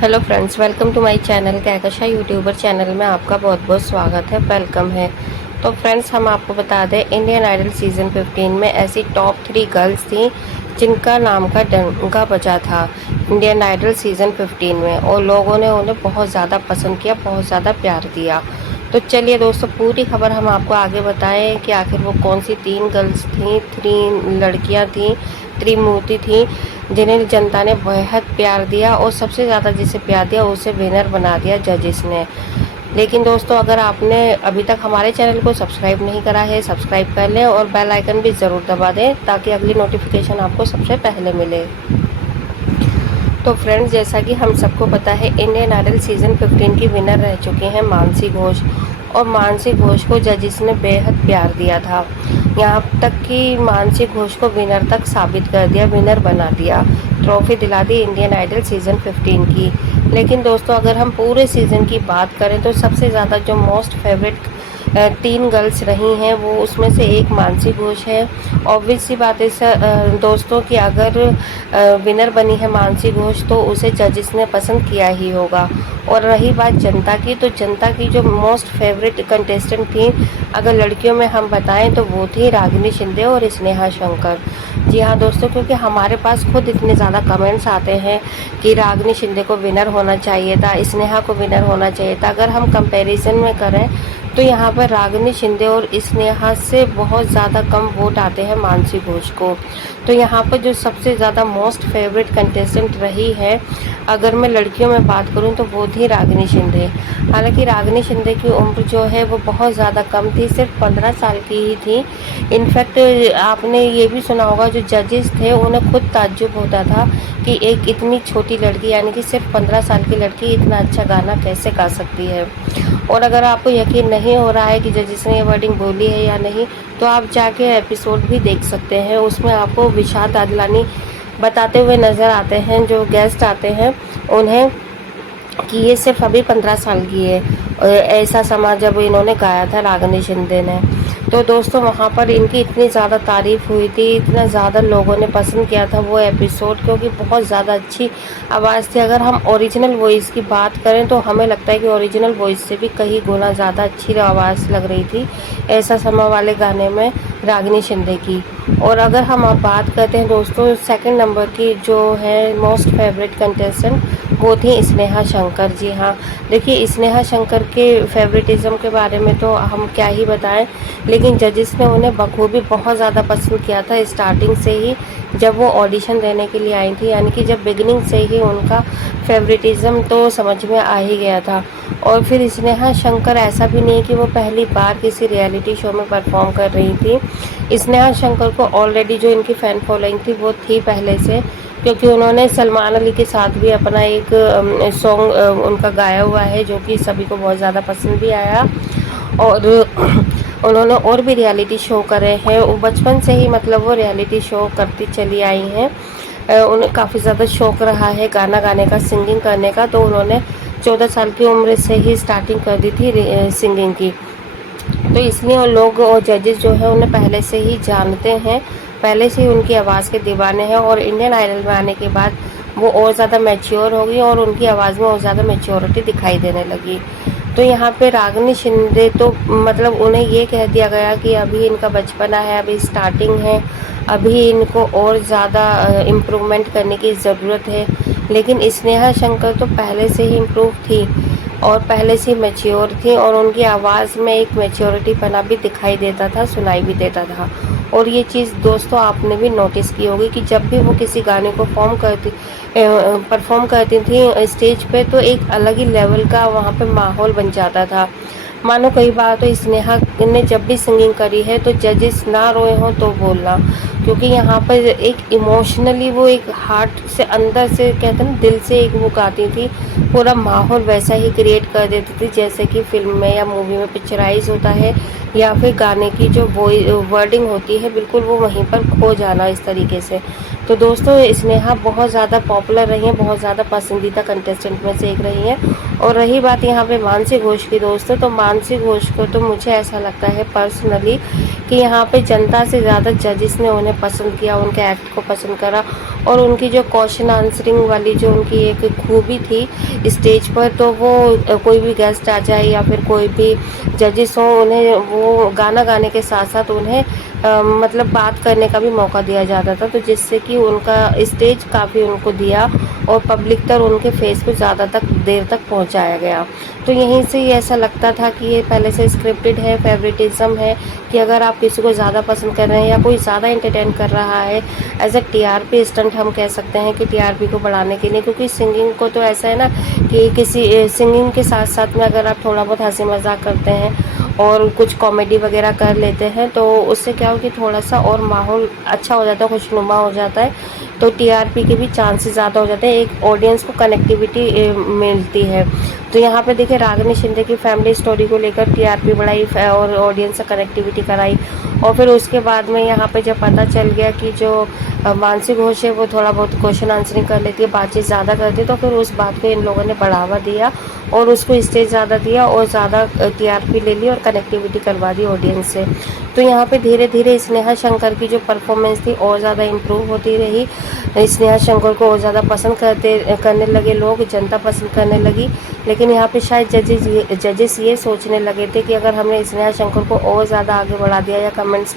Hello friends, welcome to my channel Kahkasha youtuber channel में आपका बहुत बहुत स्वागत है, वेलकम है। तो फ्रेंड्स, हम आपको बता दें, इंडियन आइडल सीज़न 15 में ऐसी टॉप 3 गर्ल्स थी जिनका नाम का डंका बजा था इंडियन आइडल सीज़न 15 में, और लोगों ने उन्हें बहुत ज़्यादा पसंद किया, बहुत ज़्यादा प्यार दिया। तो चलिए दोस्तों, पूरी खबर हम आपको आगे बताएं कि आखिर वो कौन सी 3 गर्ल्स थी, 3 लड़कियां थी, त्रिमूर्ति थी, जिन्हें जनता ने बेहद प्यार दिया और सबसे ज़्यादा जिसे प्यार दिया उसे विनर बना दिया जजेस ने। लेकिन दोस्तों, अगर आपने अभी तक हमारे चैनल को सब्सक्राइब नहीं करा है, सब्सक्राइब कर लें और बेल आइकन भी ज़रूर दबा दें ताकि अगली नोटिफिकेशन आपको सबसे पहले मिले। तो फ्रेंड्स, जैसा कि हम सबको पता है, इंडियन आइडल सीज़न 15 की विनर रह चुके हैं मानसी घोष, और मानसी घोष को जजेस ने बेहद प्यार दिया था। यहाँ तक कि मानसी घोष को विनर तक साबित कर दिया, विनर बना दिया, ट्रॉफी दिला दी इंडियन आइडल सीज़न 15 की। लेकिन दोस्तों, अगर हम पूरे सीज़न की बात करें तो सबसे ज़्यादा जो मोस्ट फेवरेट 3 गर्ल्स रही हैं, वो उसमें से एक मानसी घोष है। ऑब्वियस सी बात है दोस्तों कि अगर विनर बनी है मानसी घोष तो उसे जजेस ने पसंद किया ही होगा। और रही बात जनता की, तो जनता की जो मोस्ट फेवरेट कंटेस्टेंट थी, अगर लड़कियों में हम बताएं तो वो थी रागिनी शिंदे और स्नेहा शंकर। जी हाँ दोस्तों, क्योंकि हमारे पास खुद इतने ज़्यादा कमेंट्स आते हैं कि रागिनी शिंदे को विनर होना चाहिए था, स्नेहा को विनर होना चाहिए था। अगर हम कंपैरिजन में करें तो यहाँ पर रागिनी शिंदे और स्नेहा से बहुत ज़्यादा कम वोट आते हैं मानसी घोष को। तो यहाँ पर जो सबसे ज़्यादा मोस्ट फेवरेट कंटेस्टेंट रही है, अगर मैं लड़कियों में बात करूँ तो वो थी रागिनी शिंदे। हालांकि रागिनी शिंदे की उम्र जो है वो बहुत ज़्यादा कम थी, सिर्फ 15 साल की ही थी। इनफैक्ट आपने ये भी सुना होगा, जो जजेस थे उन्हें खुद ताज्जुब होता था कि एक इतनी छोटी लड़की, यानी कि सिर्फ 15 साल की लड़की इतना अच्छा गाना कैसे गा सकती है। और अगर आपको यकीन नहीं हो रहा है कि जजेस ने ये वर्डिंग बोली है या नहीं, तो आप जाके एपिसोड भी देख सकते हैं। उसमें आपको विशाल दादलानी बताते हुए नज़र आते हैं, जो गेस्ट आते हैं उन्हें, कि ये सिर्फ अभी 15 साल की है, ऐसा समा जब इन्होंने गाया था रागिनी शिंदे ने। तो दोस्तों, वहाँ पर इनकी इतनी ज़्यादा तारीफ़ हुई थी, इतना ज़्यादा लोगों ने पसंद किया था वो एपिसोड, क्योंकि बहुत ज़्यादा अच्छी आवाज़ थी। अगर हम ओरिजिनल वॉइस की बात करें तो हमें लगता है कि ओरिजिनल वॉइस से भी कहीं गुना ज़्यादा अच्छी आवाज़ लग रही थी ऐसा समा वाले गाने में रागिनी शिंदे की। और अगर हम अब बात करते हैं दोस्तों सेकंड नंबर की, जो है मोस्ट फेवरेट कंटेस्टेंट, वो थी स्नेहा शंकर। जी हाँ, देखिए, स्नेहा शंकर के फेवरेटिज्म के बारे में तो हम क्या ही बताएं, लेकिन जजेस ने उन्हें बखूबी बहुत ज़्यादा पसंद किया था स्टार्टिंग से ही, जब वो ऑडिशन देने के लिए आई थी। यानी कि जब बिगिनिंग से ही उनका फेवरेटिज्म तो समझ में आ ही गया था। और फिर स्नेहा शंकर ऐसा भी नहीं कि वो पहली बार किसी रियलिटी शो में परफॉर्म कर रही थी। स्नेहा शंकर को ऑलरेडी जो इनकी फ़ैन फॉलोइंग थी वो थी पहले से, क्योंकि उन्होंने सलमान अली के साथ भी अपना एक सॉन्ग उनका गाया हुआ है, जो कि सभी को बहुत ज़्यादा पसंद भी आया। और उन्होंने और भी रियलिटी शो करे हैं, वो बचपन से ही, मतलब वो रियलिटी शो करती चली आई हैं। उन्हें काफ़ी ज़्यादा शौक़ रहा है गाना गाने का, सिंगिंग करने का। तो उन्होंने 14 साल की उम्र से ही स्टार्टिंग कर दी थी सिंगिंग की। तो इसलिए लोग और जजेस जो है उन्हें पहले से ही जानते हैं, पहले से ही उनकी आवाज़ के दीवाने हैं। और इंडियन आइडल में आने के बाद वो और ज़्यादा मैच्योर हो गई और उनकी आवाज़ में और ज़्यादा मैच्योरिटी दिखाई देने लगी। तो यहाँ पे रागिनी शिंदे तो मतलब उन्हें ये कह दिया गया कि अभी इनका बचपना है, अभी स्टार्टिंग है, अभी इनको और ज़्यादा इम्प्रूवमेंट करने की ज़रूरत है। लेकिन स्नेहा शंकर तो पहले से ही इम्प्रूव थी और पहले से मैच्योर थी, और उनकी आवाज़ में एक मैच्योरिटी पना भी दिखाई देता था, सुनाई भी देता था। और ये चीज़ दोस्तों आपने भी नोटिस की होगी कि जब भी वो किसी गाने को परफॉर्म करती थी स्टेज पे, तो एक अलग ही लेवल का वहाँ पे माहौल बन जाता था। मानो कई बार तो स्नेहा ने जब भी सिंगिंग करी है तो जजेस ना रोए हों तो बोलना, क्योंकि यहाँ पर एक इमोशनली वो एक हार्ट से, अंदर से, कहते हैं ना, दिल से एक वो गाती थी, पूरा माहौल वैसा ही क्रिएट कर देती थी जैसे कि फिल्म में या मूवी में पिक्चराइज होता है, या फिर गाने की जो वर्डिंग होती है बिल्कुल वो वहीं पर खो जाना, इस तरीके से। तो दोस्तों, स्नेहा बहुत ज़्यादा पॉपुलर रही हैं, बहुत ज़्यादा पसंदीदा कंटेस्टेंट में से एक रही हैं। और रही बात यहाँ पे मानसी घोष की दोस्तों, तो मानसी घोष को तो मुझे ऐसा लगता है पर्सनली कि यहाँ पे जनता से ज़्यादा जजेस ने उन्हें पसंद किया, उनके एक्ट को पसंद करा और उनकी जो क्वेश्चन आंसरिंग वाली जो उनकी एक खूबी थी स्टेज पर, तो वो कोई भी गेस्ट आ जाए या फिर कोई भी जजेस हो, उन्हें वो गाना गाने के साथ साथ उन्हें मतलब बात करने का भी मौका दिया जाता था, तो जिससे कि उनका स्टेज काफ़ी उनको दिया और पब्लिक तक उनके फेस को ज़्यादा तक देर तक पहुंचाया गया। तो यहीं से ही ऐसा लगता था कि ये पहले से स्क्रिप्टेड है, फेवरेटिज्म है, कि अगर आप किसी को ज़्यादा पसंद कर रहे हैं या कोई ज़्यादा एंटरटेन कर रहा है, एज अ टीआरपी स्टंट हम कह सकते हैं कि टीआरपी को बढ़ाने के लिए, क्योंकि सिंगिंग को तो ऐसा है ना कि किसी सिंगिंग के साथ साथ में अगर आप थोड़ा बहुत हंसी मजाक करते हैं और कुछ कॉमेडी वगैरह कर लेते हैं तो उससे क्या हो कि थोड़ा सा और माहौल अच्छा हो जाता है, खुशनुमा हो जाता है, तो टीआरपी के भी चांसेस ज़्यादा हो जाते हैं, एक ऑडियंस को कनेक्टिविटी मिलती है। तो यहाँ पे देखिए रागिनी शिंदे की फैमिली स्टोरी को लेकर टीआरपी बढ़ाई और ऑडियंस से कनेक्टिविटी कराई, और फिर उसके बाद में यहाँ पे जब पता चल गया कि जो मानसी घोष है वो थोड़ा बहुत क्वेश्चन आंसरिंग कर लेती है, बातचीत ज़्यादा करती है, तो फिर उस बात को इन लोगों ने बढ़ावा दिया और उसको स्टेज ज़्यादा दिया और ज़्यादा टीआरपी ले ली और कनेक्टिविटी करवा दी ऑडियंस से। तो यहाँ पे धीरे धीरे स्नेहा शंकर की जो परफॉर्मेंस थी और ज़्यादा इम्प्रूव होती रही, स्नेहा शंकर को और ज़्यादा पसंद करने लगे लोग, जनता पसंद करने लगी। लेकिन यहाँ पे शायद जजेस ये सोचने लगे थे कि अगर हमने स्नेहा शंकर को और ज़्यादा आगे बढ़ा दिया या कमेंट्स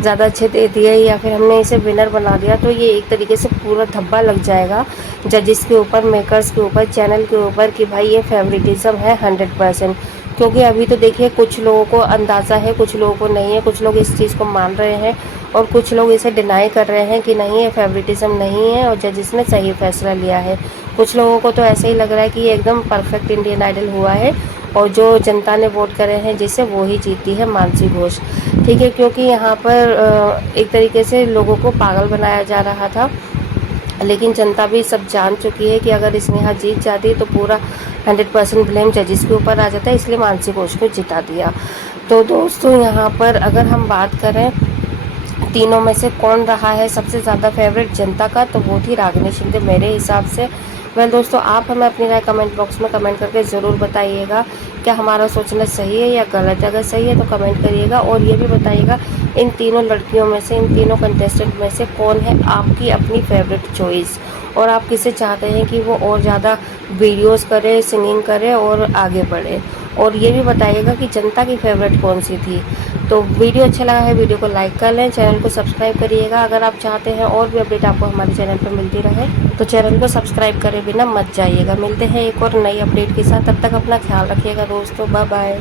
ज़्यादा अच्छे दे दिए या फिर हमने इसे विनर बना दिया, तो ये एक तरीके से पूरा धब्बा लग जाएगा जजेस के ऊपर, मेकर्स के ऊपर, चैनल के ऊपर कि भाई ये फेवरेटिज्म है 100%। क्योंकि अभी तो देखिए कुछ लोगों को अंदाज़ा है, कुछ लोगों को नहीं है, कुछ लोग इस चीज़ को मान रहे हैं और कुछ लोग इसे डिनाई कर रहे हैं कि नहीं, ये फेवरेटिज्म नहीं है और जजेस ने सही फैसला लिया है। कुछ लोगों को तो ऐसे ही लग रहा है कि ये एकदम परफेक्ट इंडियन आइडल हुआ है और जो जनता ने वोट करे हैं जिससे वो ही जीती है मानसी घोष। ठीक है, क्योंकि यहाँ पर एक तरीके से लोगों को पागल बनाया जा रहा था, लेकिन जनता भी सब जान चुकी है कि अगर स्नेहा जीत जाती तो पूरा 100% ब्लेम जजेस के ऊपर आ जाता है, इसलिए मानसी घोष को जिता दिया। तो दोस्तों यहाँ पर अगर हम बात करें तीनों में से कौन रहा है सबसे ज़्यादा फेवरेट जनता का, तो वो थी रागिनी शिंदे मेरे हिसाब से। वेल दोस्तों, आप हमें अपनी राय कमेंट बॉक्स में कमेंट करके ज़रूर बताइएगा क्या हमारा सोचना सही है या गलत है। अगर सही है तो कमेंट करिएगा और ये भी बताइएगा इन तीनों लड़कियों में से, इन तीनों कंटेस्टेंट में से कौन है आपकी अपनी फेवरेट चॉइस, और आप किसे चाहते हैं कि वो और ज़्यादा वीडियोस करे, सिंगिंग करे और आगे बढ़े। और ये भी बताइएगा कि जनता की फेवरेट कौन सी थी। तो वीडियो अच्छा लगा है, वीडियो को लाइक कर लें, चैनल को सब्सक्राइब करिएगा अगर आप चाहते हैं और भी अपडेट आपको हमारे चैनल पर मिलती रहे, तो चैनल को सब्सक्राइब करे बिना मत जाइएगा। मिलते हैं एक और नई अपडेट के साथ, तब तक अपना ख्याल रखिएगा दोस्तों, बाय बाय।